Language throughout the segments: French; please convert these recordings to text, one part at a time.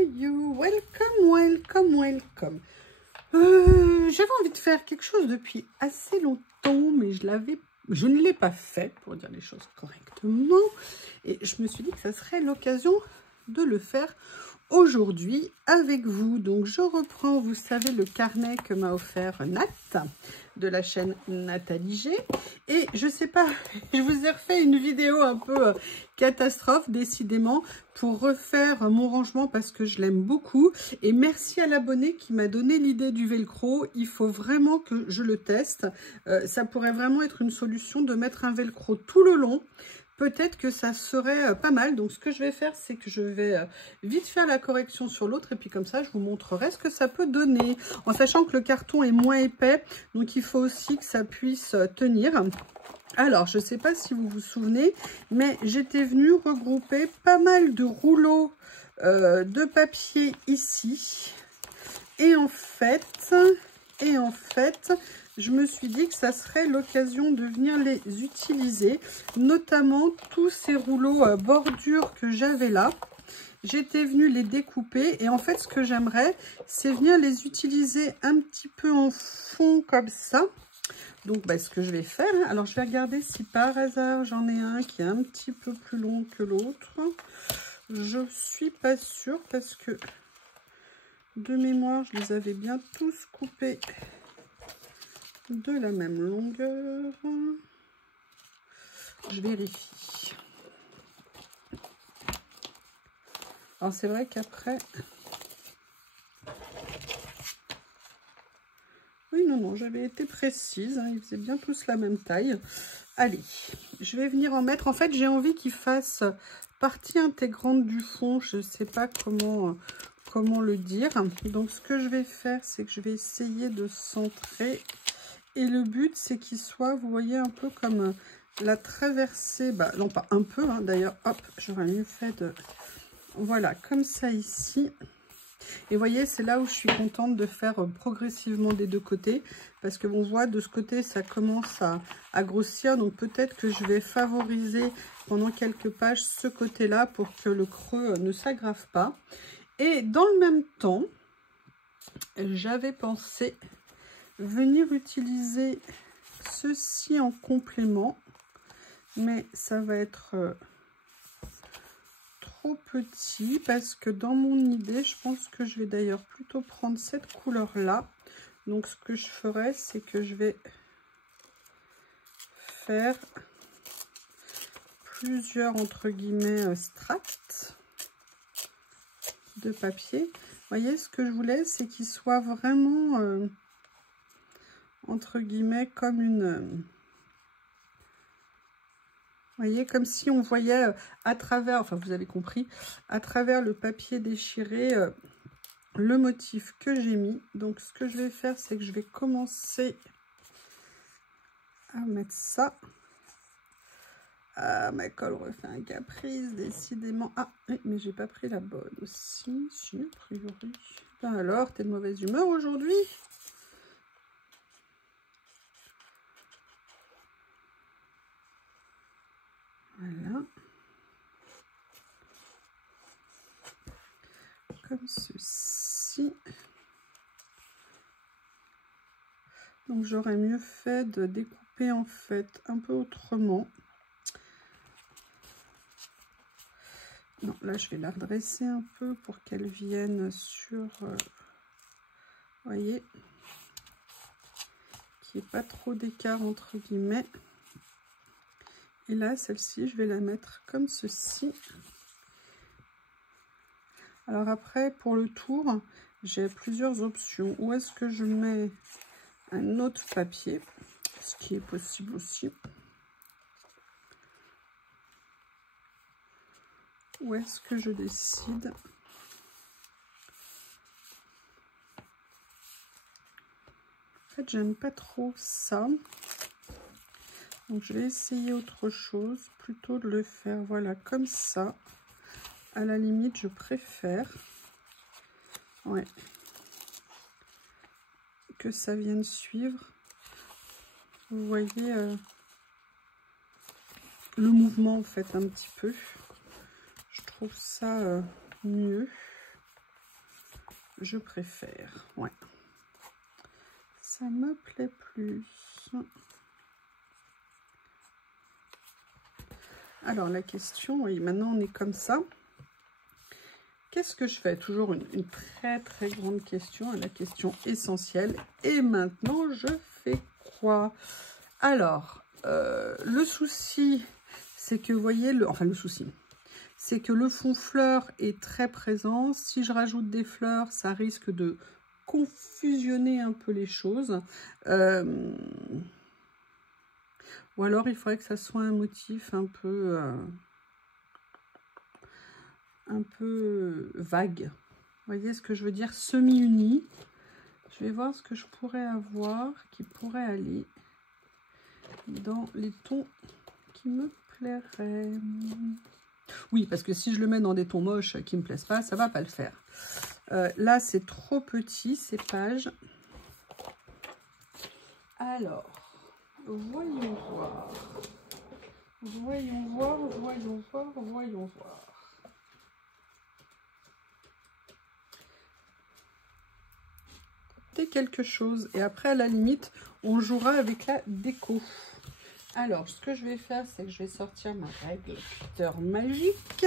you? Welcome, welcome. J'avais envie de faire quelque chose depuis assez longtemps, mais je ne l'ai pas fait, pour dire les choses correctement. Et je me suis dit que ça serait l'occasion de le faire aujourd'hui avec vous. Donc je reprends, vous savez, le carnet que m'a offert Nat de la chaîne Nathalie G. Et je sais pas, je vous ai refait une vidéo un peu catastrophe décidément pour refaire mon rangement parce que je l'aime beaucoup. Et merci à l'abonné qui m'a donné l'idée du velcro. Il faut vraiment que je le teste. Ça pourrait vraiment être une solution de mettre un velcro tout le long. Peut-être que ça serait pas mal. Donc, ce que je vais faire, c'est que je vais vite faire la correction sur l'autre. Et puis, comme ça, je vous montrerai ce que ça peut donner. En sachant que le carton est moins épais. Donc, il faut aussi que ça puisse tenir. Alors, je ne sais pas si vous vous souvenez, mais j'étais venue regrouper pas mal de rouleaux de papier ici. Et en fait, je me suis dit que ça serait l'occasion de venir les utiliser, notamment tous ces rouleaux bordure que j'avais là. J'étais venue les découper et en fait, ce que j'aimerais, c'est venir les utiliser un petit peu en fond comme ça. Donc, ce que je vais faire, alors je vais regarder si par hasard j'en ai un qui est un petit peu plus long que l'autre. Je suis pas sûre parce que de mémoire, je les avais bien tous coupés de la même longueur. Je vérifie. Alors c'est vrai qu'après... Oui, non, j'avais été précise. Hein, ils faisaient bien tous la même taille. Allez, je vais venir en mettre. En fait, j'ai envie qu'ils fassent partie intégrante du fond. Je ne sais pas comment le dire. Donc, ce que je vais faire, c'est que je vais essayer de centrer. Et le but, c'est qu'il soit, vous voyez, un peu comme la traversée. Non, pas un peu, hein, d'ailleurs. Hop, j'aurais mieux fait de... Voilà, comme ça ici. Et vous voyez, c'est là où je suis contente de faire progressivement des deux côtés. Parce que on voit de ce côté, ça commence à grossir. Donc peut-être que je vais favoriser pendant quelques pages ce côté-là pour que le creux ne s'aggrave pas. Et dans le même temps, j'avais pensé venir utiliser ceci en complément. Mais ça va être... trop petit parce que dans mon idée, je pense que je vais d'ailleurs plutôt prendre cette couleur là. Donc ce que je ferai, c'est que je vais faire plusieurs entre guillemets strates de papier. Vous voyez, ce que je voulais, c'est qu'il soit vraiment entre guillemets comme une... Vous voyez, comme si on voyait à travers, enfin vous avez compris, à travers le papier déchiré, le motif que j'ai mis. Donc ce que je vais faire, c'est que je vais commencer à mettre ça. Ah, ma colle refait un caprice, décidément. Ah, oui, mais j'ai pas pris la bonne aussi. Si, a priori. Ben alors, t'es de mauvaise humeur aujourd'hui? Voilà. Comme ceci. Donc j'aurais mieux fait de découper en fait un peu autrement. Non, là je vais la redresser un peu pour qu'elle vienne sur... voyez, qu'il n'y ait pas trop d'écart entre guillemets. Et là, celle-ci, je vais la mettre comme ceci. Alors après, pour le tour, j'ai plusieurs options. Où est-ce que je mets un autre papier, ce qui est possible aussi. Où est-ce que je décide? En fait, j'aime pas trop ça. Donc, je vais essayer autre chose, plutôt de le faire, voilà, comme ça. À la limite, je préfère. Ouais. Que ça vienne suivre. Vous voyez le mouvement, en fait, un petit peu. Je trouve ça mieux. je préfère. Ouais. Ça me plaît plus. Alors, la question, oui, maintenant on est comme ça. Qu'est-ce que je fais? Toujours une très très grande question, la question essentielle. Et maintenant, je fais quoi? Alors, le souci, c'est que, vous voyez, le souci, c'est que le fond fleur est très présent. Si je rajoute des fleurs, ça risque de confusionner un peu les choses. Ou alors, il faudrait que ça soit un motif un peu vague. Vous voyez ce que je veux dire? Semi-uni. Je vais voir ce que je pourrais avoir qui pourrait aller dans les tons qui me plairaient. Oui, parce que si je le mets dans des tons moches qui ne me plaisent pas, ça va pas le faire. Là, c'est trop petit, ces pages. Alors, voyons voir. Voyons voir, voyons voir, voyons voir. Quelque chose et après à la limite on jouera avec la déco. Alors ce que je vais faire, c'est que je vais sortir ma règle cutter magique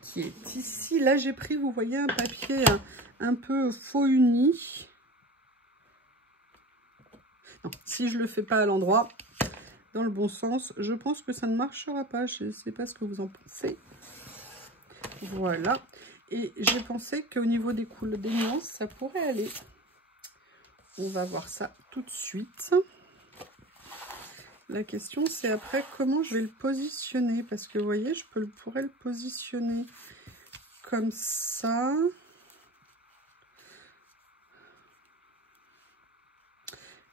qui est ici. Là j'ai pris, vous voyez, un papier un peu faux uni. Non, si je le fais pas à l'endroit dans le bon sens, je pense que ça ne marchera pas. Je ne sais pas ce que vous en pensez. Voilà. Et j'ai pensé qu'au niveau des couleurs, des nuances, ça pourrait aller. On va voir ça tout de suite. La question, c'est après comment je vais le positionner. Parce que vous voyez, je pourrais le positionner comme ça.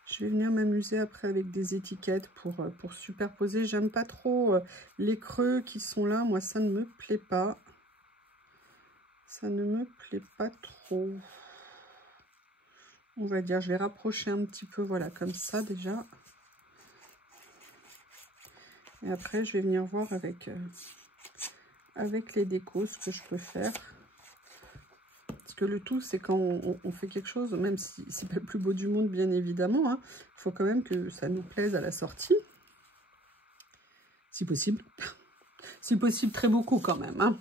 Je vais venir m'amuser après avec des étiquettes pour superposer. J'aime pas trop les creux qui sont là. Moi, ça ne me plaît pas. Ça ne me plaît pas trop. On va dire, je vais rapprocher un petit peu, voilà, comme ça déjà. Et après, je vais venir voir avec les décos ce que je peux faire. Parce que le tout, c'est quand on fait quelque chose, même si c'est pas le plus beau du monde, bien évidemment, hein, il faut quand même que ça nous plaise à la sortie. Si possible. Si possible, très beaucoup quand même, hein.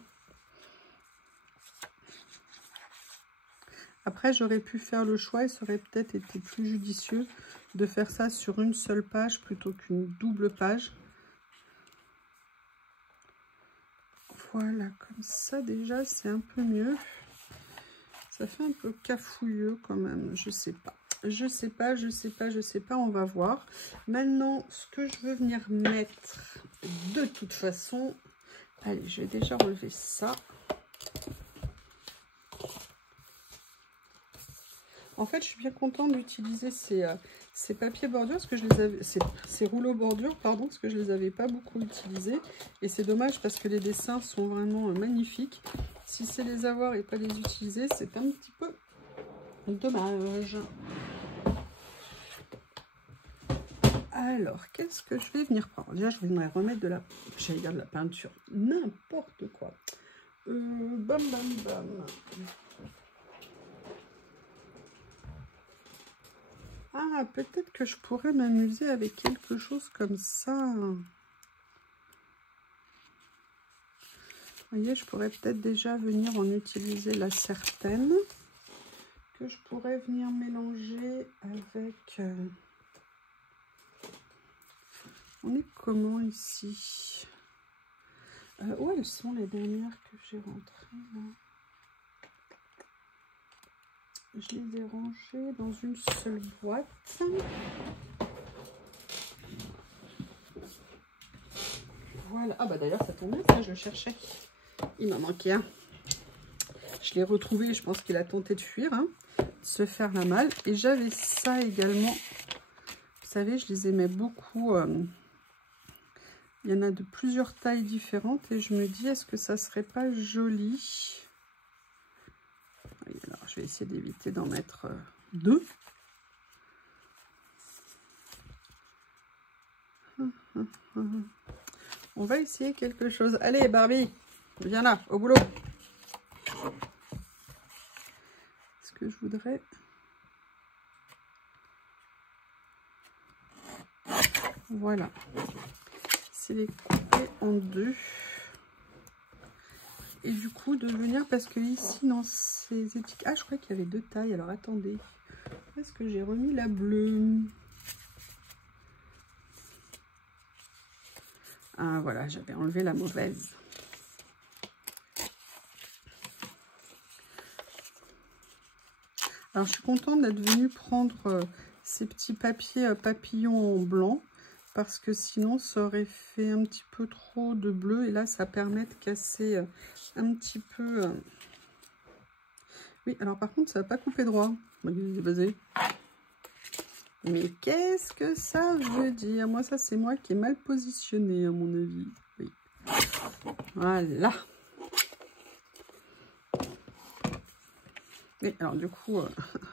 Après, j'aurais pu faire le choix, et ça aurait peut-être été plus judicieux de faire ça sur une seule page plutôt qu'une double page. Voilà, comme ça déjà, c'est un peu mieux. Ça fait un peu cafouilleux quand même, je sais pas. Je sais pas, on va voir. Maintenant, ce que je veux venir mettre, de toute façon... Allez, je vais déjà enlever ça. En fait, je suis bien contente d'utiliser ces papiers bordure, parce que je les avais, ces rouleaux bordure, pardon, parce que je les avais pas beaucoup utilisés. Et c'est dommage parce que les dessins sont vraiment magnifiques. Si c'est les avoir et pas les utiliser, c'est un petit peu dommage. Alors, qu'est-ce que je vais venir prendre? Déjà, je vais remettre de la, j'allais dire de la peinture, n'importe quoi. Bam, bam, bam. Ah, peut-être que je pourrais m'amuser avec quelque chose comme ça. Vous voyez, je pourrais peut-être déjà venir en utiliser la certaine que je pourrais venir mélanger avec... On est comment ici? Où elles sont les dernières que j'ai rentrées là? Je les ai rangées dans une seule boîte. Voilà. Ah bah d'ailleurs ça tombe bien, ça je le cherchais. Il m'en manquait un. Je l'ai retrouvé, je pense qu'il a tenté de fuir, hein, de se faire la malle. Et j'avais ça également. Vous savez, je les aimais beaucoup. Il y en a de plusieurs tailles différentes. Et je me dis, est-ce que ça serait pas joli? Alors, je vais essayer d'éviter d'en mettre deux. On va essayer quelque chose. Allez, Barbie, viens là, au boulot. que je voudrais. Voilà. C'est les couper en deux. Et du coup, de venir, parce que ici, dans ces étiquettes... Ah, je croyais qu'il y avait 2 tailles. Alors, attendez. Est-ce que j'ai remis la bleue? Ah, voilà, j'avais enlevé la mauvaise. Alors, je suis contente d'être venue prendre ces petits papiers papillons en blanc. Parce que sinon, ça aurait fait un petit peu trop de bleu. Et là, ça permet de casser un petit peu... Oui, alors par contre, ça va pas couper droit. Vas-y. Mais qu'est-ce que ça veut dire? Moi, ça, c'est moi qui est mal positionnée, à mon avis. Oui. Voilà. Oui, alors du coup,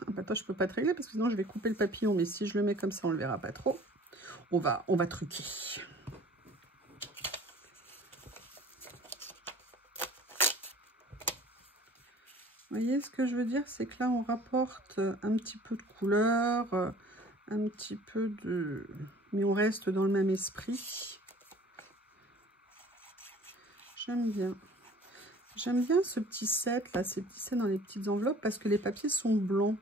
bah, toi, je peux pas te régler parce que sinon, je vais couper le papillon. Mais si je le mets comme ça, on le verra pas trop. On va truquer. Vous voyez ce que je veux dire? C'est que là, on rapporte un petit peu de couleur, un petit peu de... Mais on reste dans le même esprit. J'aime bien. J'aime bien ce petit set, là, ces petits sets dans les petites enveloppes, parce que les papiers sont blancs.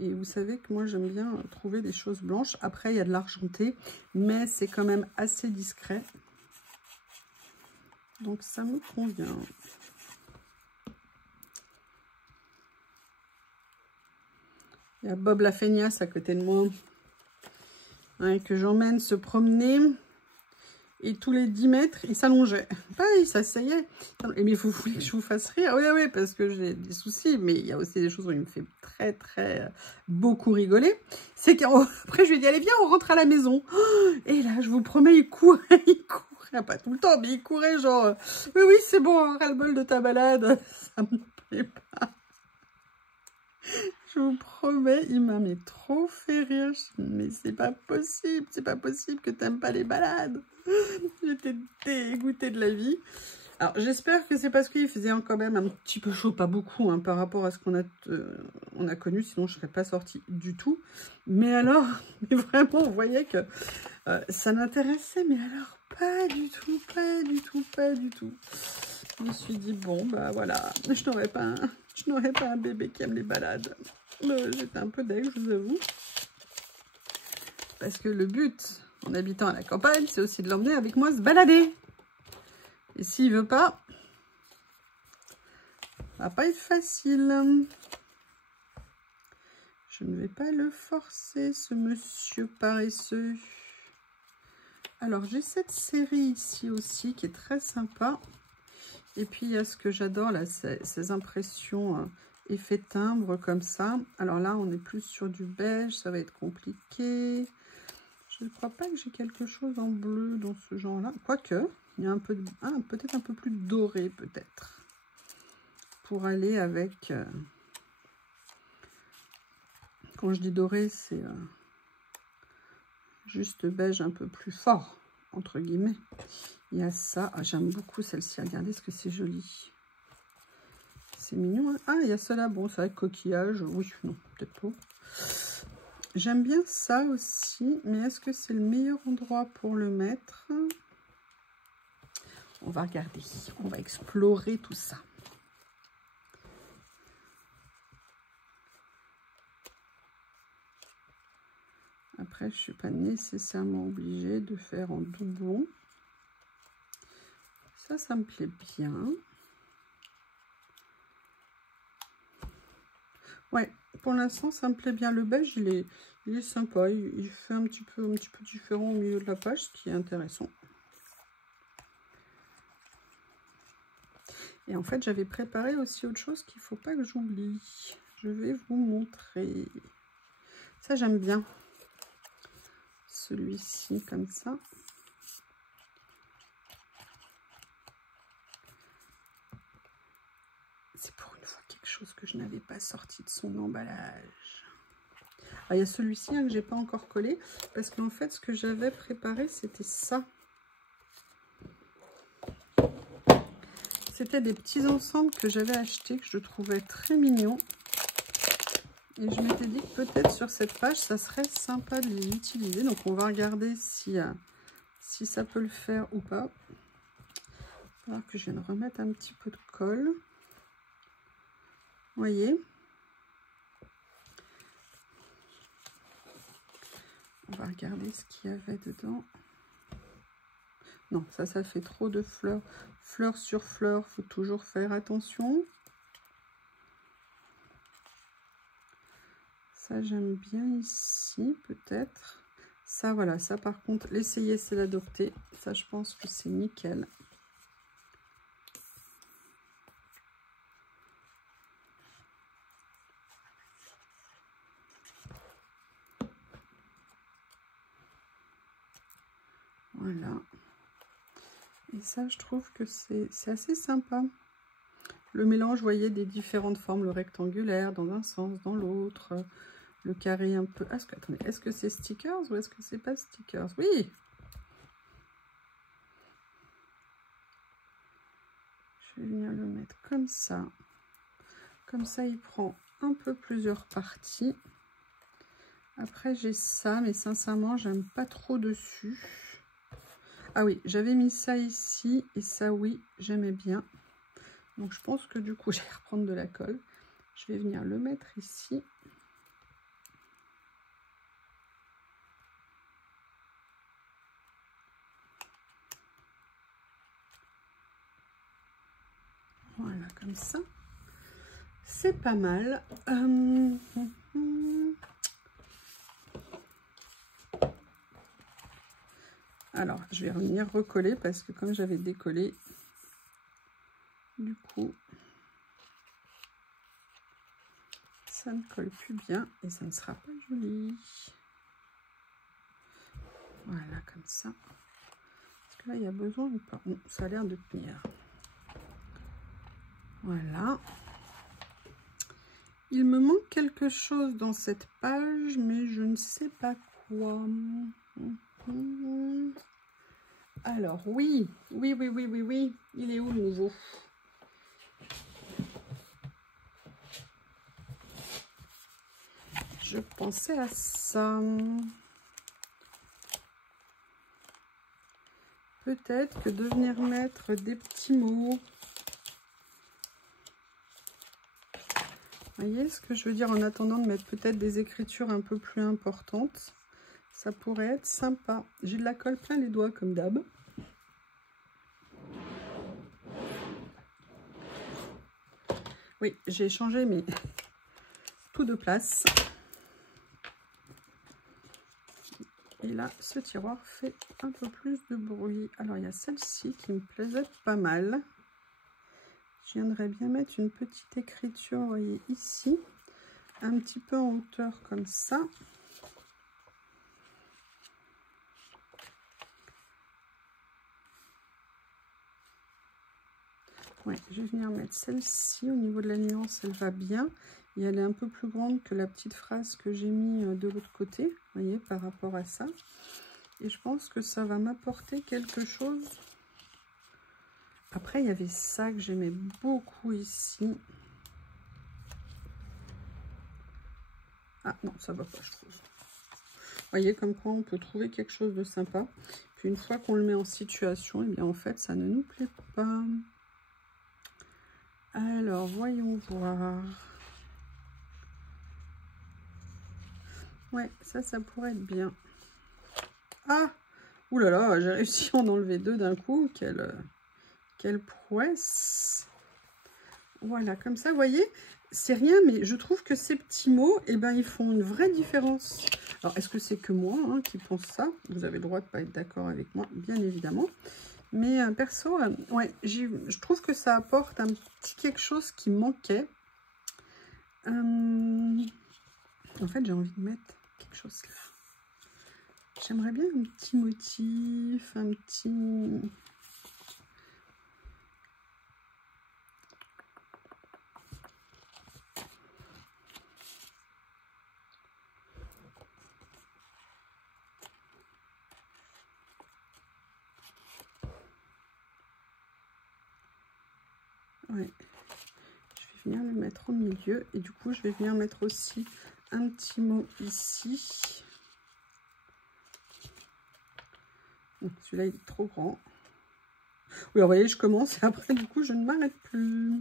Et vous savez que moi, j'aime bien trouver des choses blanches. Après, il y a de l'argenté, mais c'est quand même assez discret. Donc, ça me convient. Il y a Bob la feignasse à côté de moi, hein, que j'emmène se promener. Et tous les 10 mètres, il s'allongeait. Pareil, ça s'asseyait. Mais vous voulez que je vous fasse rire? Oui, oui, parce que j'ai des soucis. Mais il y a aussi des choses où il me fait très, beaucoup rigoler. C'est qu'après, je lui ai dit, allez, viens, on rentre à la maison. Et là, je vous promets, il courait, pas tout le temps, mais il courait genre, oui, oui, c'est bon, ras-le-bol de ta balade. Ça me plaît pas. Je vous promets, il m'a trop fait rire. Mais c'est pas possible que t'aimes pas les balades. J'étais dégoûtée de la vie. Alors, j'espère que c'est parce qu'il faisait quand même un petit peu chaud, pas beaucoup, hein, par rapport à ce qu'on a connu, sinon je ne serais pas sortie du tout. Mais alors, mais vraiment, on voyait que ça m'intéressait, mais alors pas du tout. Je me suis dit, bon, bah voilà, je n'aurais pas un bébé qui aime les balades. J'étais un peu deg, je vous avoue. Parce que le but, en habitant à la campagne, c'est aussi de l'emmener avec moi se balader. Et s'il veut pas, ça va pas être facile. Je ne vais pas le forcer, ce monsieur paresseux. Alors, j'ai cette série ici aussi qui est très sympa. Et puis, il y a ce que j'adore, là, ces impressions effet timbre comme ça. Alors là, on est plus sur du beige, ça va être compliqué. Je ne crois pas que j'ai quelque chose en bleu dans ce genre-là. Quoique, il y a un peu de... Ah, peut-être un peu plus doré, peut-être. Pour aller avec... Quand je dis doré, c'est juste beige un peu plus fort, entre guillemets. Il y a ça. Ah, j'aime beaucoup celle-ci. Regardez ce que c'est joli. C'est mignon, hein. Ah, il y a cela. Bon, c'est avec coquillage. Oui, non, peut-être pas. J'aime bien ça aussi, mais est-ce que c'est le meilleur endroit pour le mettre? On va regarder, on va explorer tout ça. Après, je ne suis pas nécessairement obligée de faire en doublon. Ça me plaît bien. Ouais, pour l'instant, ça me plaît bien. Le beige, il est sympa. Il fait un petit peu différent au milieu de la page, ce qui est intéressant. Et en fait, j'avais préparé aussi autre chose qu'il ne faut pas que j'oublie. Je vais vous montrer. Ça, j'aime bien. Celui-ci, comme ça. C'est pour une fois quelque chose que je n'avais pas sorti de son emballage. Ah, il y a celui-ci hein, que j'ai pas encore collé. Parce qu'en fait, ce que j'avais préparé, c'était ça. C'était des petits ensembles que j'avais achetés, que je trouvais très mignons. Et je m'étais dit que peut-être sur cette page, ça serait sympa de les utiliser. Donc, on va regarder si ça peut le faire ou pas. Alors que je viens de remettre un petit peu de colle. Vous voyez? On va regarder ce qu'il y avait dedans. Non, ça fait trop de fleurs. Fleur sur fleur, il faut toujours faire attention. Ça, j'aime bien ici, peut-être. Ça, voilà, ça par contre, l'essayer, c'est l'adopter. Ça, je pense que c'est nickel. Voilà. Et ça, je trouve que c'est assez sympa. Le mélange, vous voyez, des différentes formes, le rectangulaire dans un sens, dans l'autre, le carré un peu... Attendez, est-ce que c'est stickers ou est-ce que c'est pas stickers? Oui! Je vais venir le mettre comme ça. Comme ça, il prend un peu plusieurs parties. Après, j'ai ça, mais sincèrement, j'aime pas trop dessus. Ah oui, j'avais mis ça ici, et ça, oui, j'aimais bien. Donc, je pense que du coup, je vais reprendre de la colle. Je vais venir le mettre ici. Voilà, comme ça. C'est pas mal. Alors, je vais revenir recoller parce que comme j'avais décollé, du coup, ça ne colle plus bien et ça ne sera pas joli. Voilà, comme ça. Est-ce que là, il y a besoin ou pas? Bon, ça a l'air de tenir. Voilà. Il me manque quelque chose dans cette page, mais je ne sais pas quoi. Alors, oui. Il est où le nouveau? Je pensais à ça. Peut-être que de venir mettre des petits mots. Vous voyez ce que je veux dire, en attendant de mettre peut-être des écritures un peu plus importantes. Ça pourrait être sympa. J'ai de la colle plein les doigts comme d'hab. Oui, j'ai changé mes tout de place. Et là, ce tiroir fait un peu plus de bruit. Alors, il y a celle-ci qui me plaisait pas mal. Je viendrais bien mettre une petite écriture, vous voyez, ici. Un petit peu en hauteur comme ça. Ouais, je vais venir mettre celle-ci. Au niveau de la nuance, elle va bien. Et elle est un peu plus grande que la petite phrase que j'ai mis de l'autre côté. Vous voyez, par rapport à ça. Et je pense que ça va m'apporter quelque chose. Après, il y avait ça que j'aimais beaucoup ici. Ah non, ça va pas, je trouve. Vous voyez, comme quoi on peut trouver quelque chose de sympa. Puis une fois qu'on le met en situation, eh bien en fait, ça ne nous plaît pas. Alors, voyons voir. Ouais, ça pourrait être bien. Ah! Ouh là là, j'ai réussi à en enlever deux d'un coup. Quelle prouesse! Voilà, comme ça, vous voyez, c'est rien, mais je trouve que ces petits mots, eh ben, ils font une vraie différence. Alors, est-ce que c'est que moi qui pense ça? Vous avez le droit de ne pas être d'accord avec moi, bien évidemment. Mais perso, ouais, je trouve que ça apporte un petit quelque chose qui manquait. En fait, j'ai envie de mettre quelque chose là. J'aimerais bien un petit motif, un petit... Ouais. Je vais venir le mettre au milieu. Et du coup, je vais venir mettre aussi un petit mot ici. Celui-là, il est trop grand. Oui, vous voyez, je commence et après, du coup, je ne m'arrête plus.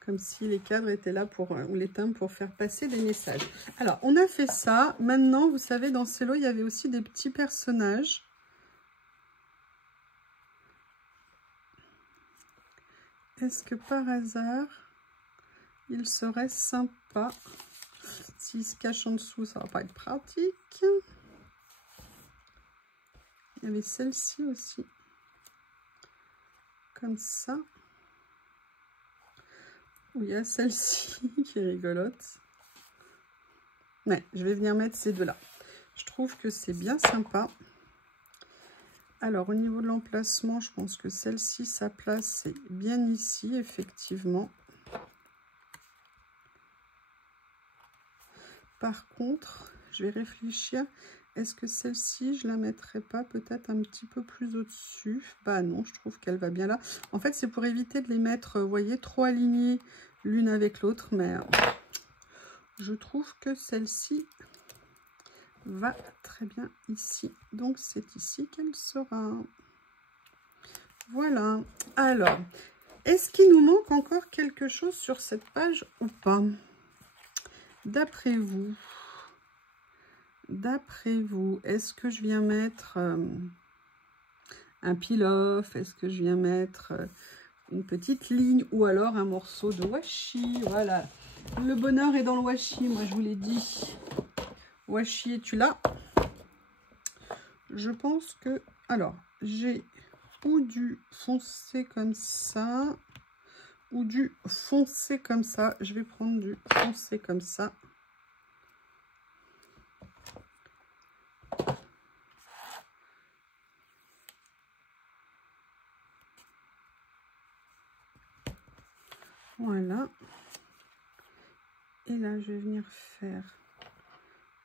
Comme si les cadres étaient là pour, ou les timbres pour faire passer des messages. Alors, on a fait ça. Maintenant, vous savez, dans Cello, il y avait aussi des petits personnages. Est-ce que par hasard, il serait sympa? S'il se cache en dessous, ça va pas être pratique. Il y avait celle-ci aussi. Comme ça. Où il y a celle-ci qui est rigolote. Ouais, je vais venir mettre ces deux-là. Je trouve que c'est bien sympa. Alors, au niveau de l'emplacement, je pense que celle-ci, sa place, c'est bien ici, effectivement. Par contre, je vais réfléchir. Est-ce que celle-ci, je la mettrais pas peut-être un petit peu plus au-dessus? Bah non, je trouve qu'elle va bien là. En fait, c'est pour éviter de les mettre, vous voyez, trop alignées l'une avec l'autre. Mais je trouve que celle-ci va très bien ici. Donc, c'est ici qu'elle sera. Voilà. Alors, est-ce qu'il nous manque encore quelque chose sur cette page ou pas? D'après vous? D'après vous, est-ce que je viens mettre un peel-off? Est-ce que je viens mettre une petite ligne ou alors un morceau de washi? Voilà, le bonheur est dans le washi, moi je vous l'ai dit. Washi, es-tu là? Je pense que... Alors, j'ai ou du foncé comme ça, ou du foncé comme ça. Je vais prendre du foncé comme ça. Voilà. Et là, je vais venir faire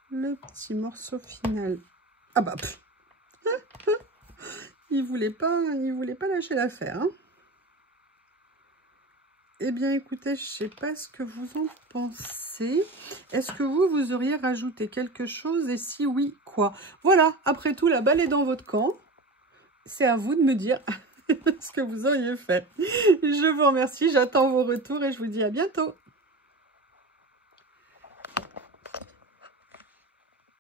le petit morceau final. Ah bah, il voulait pas lâcher l'affaire. Hein. Eh bien, écoutez, je sais pas ce que vous en pensez. Est-ce que vous auriez rajouté quelque chose? Et si oui, quoi? Voilà, après tout, la balle est dans votre camp. C'est à vous de me dire ce que vous auriez fait. Je vous remercie, j'attends vos retours et je vous dis à bientôt.